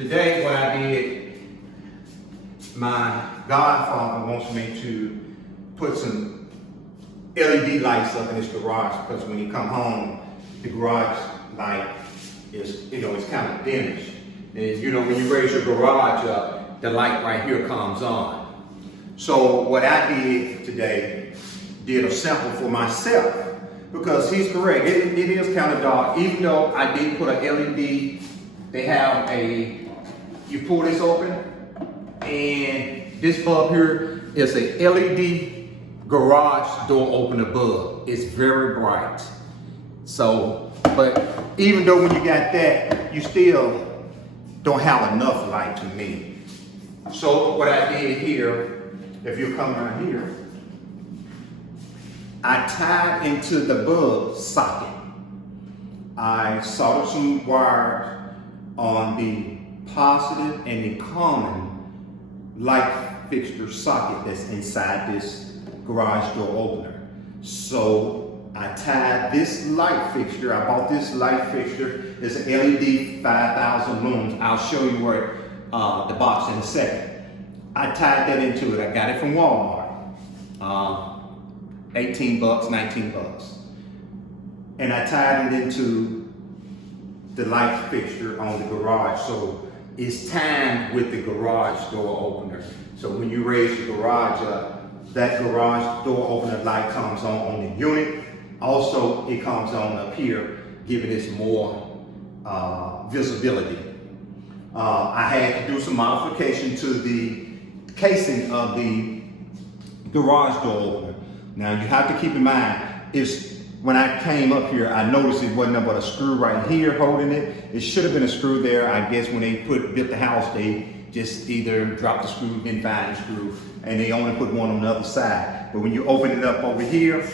Today, what I did, my godfather wants me to put some LED lights up in his garage because when you come home, the garage light is, it's kind of dimmish. And when you raise your garage up, the light right here comes on. So what I did today, did a sample for myself because he's correct. It is kind of dark, even though I did put a LED. They have you pull this open, and this bulb here is a LED garage door opener bulb. It's very bright. So, but even though when you got that, you still don't have enough light to me. So what I did here, if you come around here, I tied into the bulb socket. I soldered some wires on the positive and the common light fixture socket that's inside this garage door opener. So I tied this light fixture. I bought this light fixture. It's an LED 5,000 lumens. I'll show you where the box in a second. I tied that into it. I got it from Walmart. 18 bucks, 19 bucks. And I tied it into the light fixture on the garage. So it's timed with the garage door opener. So when you raise your garage up, that garage door opener light comes on the unit. Also, it comes on up here, giving us more visibility. I had to do some modification to the casing of the garage door opener. Now you have to keep in mind, when I came up here, I noticed it wasn't but a screw right here holding it. It should have been a screw there. I guess when they built the house, they just either dropped the screw, didn't find the screw, and they only put one on the other side. But when you open it up over here,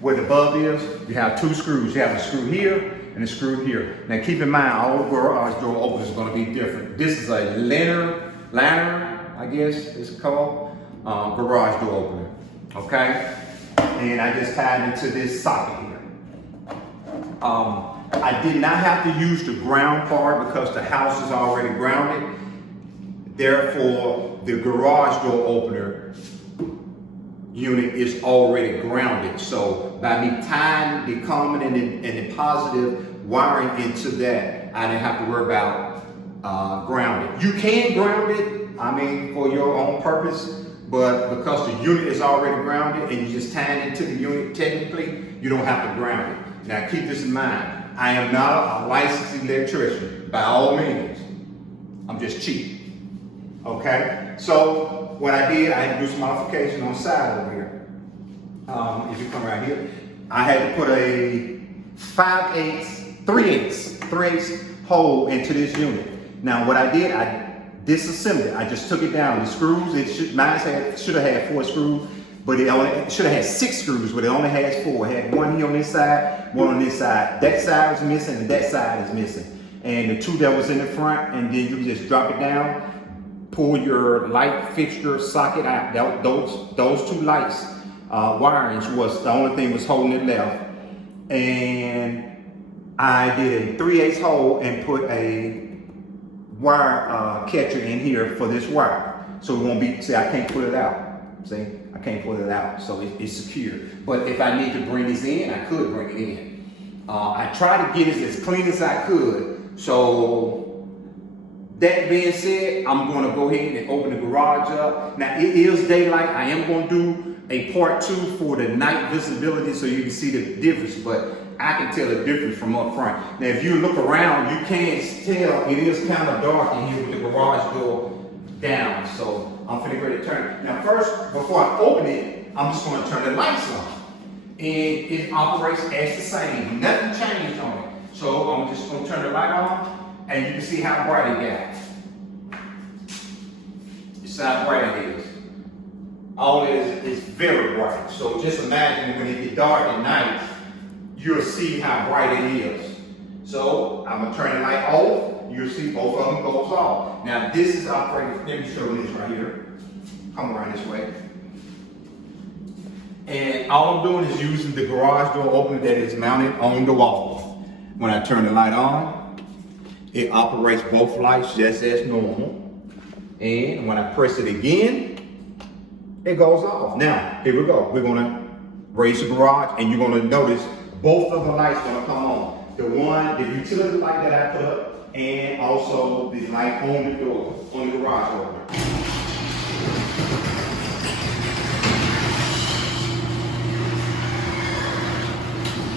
where the bulb is, you have two screws. You have a screw here and a screw here. Now keep in mind, all garage door openers are going to be different. This is a lantern, I guess it's called, garage door opener. Okay, and I just tied it to this socket here. I did not have to use the ground part because the house is already grounded. Therefore, the garage door opener unit is already grounded. So by me tying the common and the positive wiring into that, I didn't have to worry about grounding. You can ground it, for your own purpose. But because the unit is already grounded and you just tie it into the unit, technically, you don't have to ground it. Now keep this in mind. I am not a licensed electrician, by all means. I'm just cheap. Okay? So what I did, I had to do some modification on the side over here. If you come right here, I had to put a 3/8 hole into this unit. Now what I did, I disassembled it. I just took it down. The screws, mine should have had 4 screws, but it should have had 6 screws, but it only has 4. It had one here on this side, one on this side. That side was missing, and that side is missing. And the 2 that was in the front, and then you can just drop it down, pull your light fixture socket out. Those 2 lights, wirings was the only thing was holding it left. And I did a 3/8 hole and put a wire catcher in here for this wire. So it won't be, see, I can't pull it out. See, I can't pull it out, so it's secure. But if I need to bring this in, I could bring it in. I tried to get it as clean as I could. So that being said, I'm gonna go ahead and open the garage up. Now it is daylight. I am gonna do a part 2 for the night visibility so you can see the difference, but I can tell the difference from up front. Now, if you look around, you can't tell. It is kind of dark in here with the garage door down. So I'm finna go to turn. Now, first, before I open it, I'm just gonna turn the lights on. And it operates as the same. Nothing changed on it. So I'm just gonna turn the light on, and you can see how bright it got. You see how bright it is. All it is very bright. So just imagine when it gets dark at night, you'll see how bright it is. So I'm gonna turn the light off. You'll see both of them goes off. Now this is operating, let me show you this right here. Come around this way. And all I'm doing is using the garage door opener that is mounted on the wall. When I turn the light on, It operates both lights just as normal. And when I press it again, it goes off. Now, here we go. We're gonna raise the garage and you're gonna notice both of the lights gonna come on. The utility light that I put up, and also the light on the door, on the garage opener.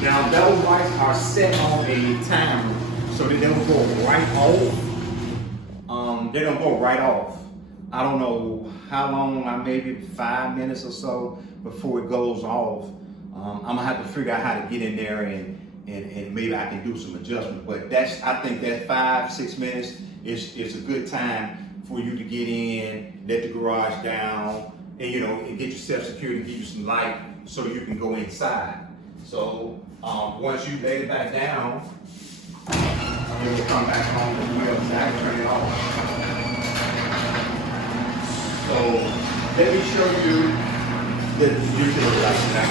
Now those lights are set on a timer so that they don't go right off. They don't go right off. I don't know how long, maybe 5 minutes or so before it goes off. I'm gonna have to figure out how to get in there and maybe I can do some adjustment. But I think that 5-6 minutes is a good time for you to get in, let the garage down, and and get yourself secured and give you some light so you can go inside. So once you lay it back down, it will come back on as well. So I can turn it off. So let me show you the utility lights that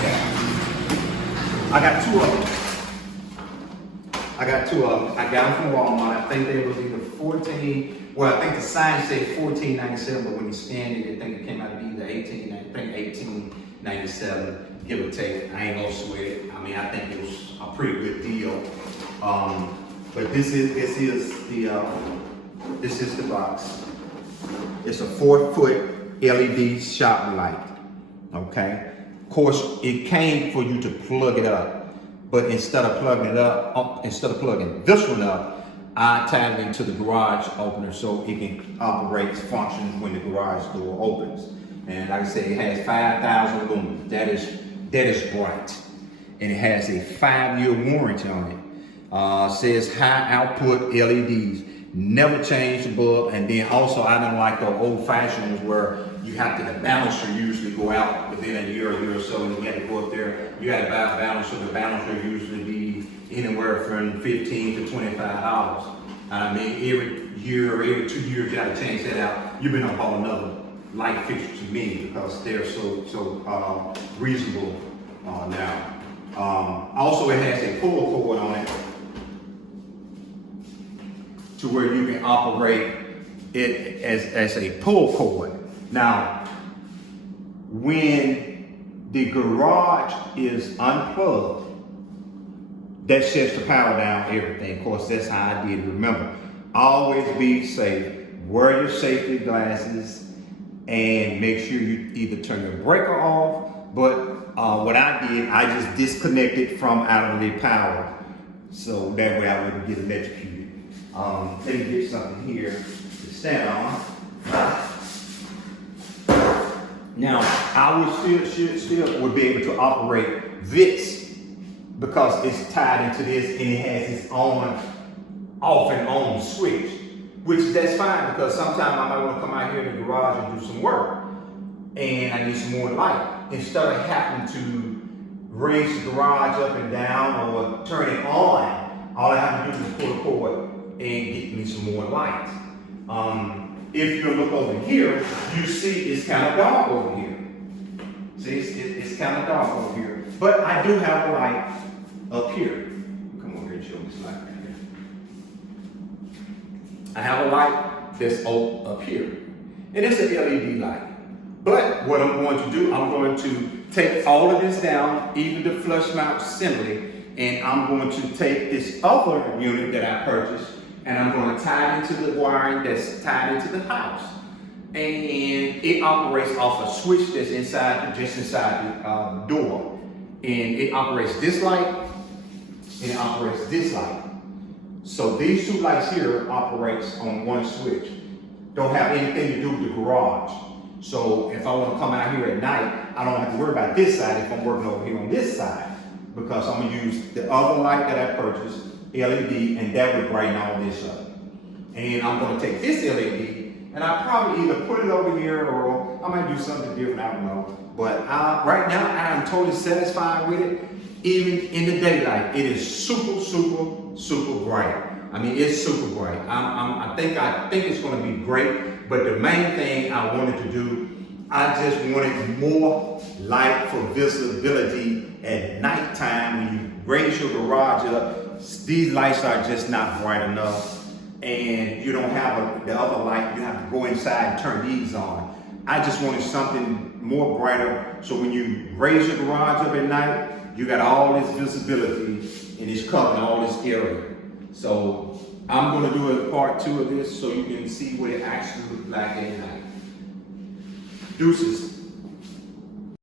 I got two of them. I got them from Walmart. I think they was either 14. Well, I think the sign said $14.97, but when you scan it, I think it came out to be either $18.97, give or take. I ain't gonna sweat it. I mean, I think it was a pretty good deal. But this is the box. It's a 4-foot LED shop light. Okay. Of course, it came for you to plug it up, but instead of plugging this one up, I tied it into the garage opener so it can operate, function when the garage door opens. And like I said, it has 5,000 lumens. That is bright, and it has a 5-year warranty on it. Says high output LEDs. Never change the bulb. And then also, I don't like the old fashioned ones where the balancer usually go out within a year or so, and you have to go up there. You got to buy a balancer. The balancer usually be anywhere from $15 to $25. I mean, every year or every 2 years, you got to change that out. You've been up on another light fixture to me because they're so reasonable now. Also, it has a pull cord on it to where you can operate it as a pull cord. Now, when the garage is unplugged, that shuts the power down, everything. Of course, that's how I did it. Remember, always be safe. Wear your safety glasses and make sure you either turn your breaker off. But what I did, I just disconnected from out of the power. So that way I wouldn't get electrocuted. Let me get something here to stand on. Now, I would still would be able to operate this because it's tied into this and it has its own off and on switch, which that's fine because sometimes I might want to come out here in the garage and do some work and I need some more light. Instead of having to raise the garage up and down or turn it on, all I have to do is pull the cord and get me some more light. If you look over here, you see it's kind of dark over here. See, it's kind of dark over here. But I do have a light up here. Come over here and show me this light right here. I have a light that's up here. And it's an LED light. But what I'm going to do, I'm going to take all of this down, even the flush mount assembly, and I'm going to take this other unit that I purchased and I'm going to tie it into the wiring that's tied into the house. And it operates off a switch that's just inside the door. And it operates this light and it operates this light. So these two lights here operates on one switch. Don't have anything to do with the garage. So if I want to come out here at night, I don't have to worry about this side if I'm working over here on this side, because I'm going to use the other light that I purchased, LED, and that would brighten all this up. And I'm going to take this LED and I'll probably either put it over here or I might do something different, I don't know. But right now I am totally satisfied with it. Even in the daylight, it is super, super, super bright. I mean, it's super bright. I think it's going to be great. But the main thing I wanted to do, I just wanted more light for visibility at nighttime when you raise your garage up. These lights are just not bright enough. and you don't have the other light, you have to go inside and turn these on. I just wanted something more brighter, so when you raise your garage up at night, you got all this visibility and it's covering all this area. So I'm gonna do a part 2 of this so you can see what it actually looks like at night. Deuces.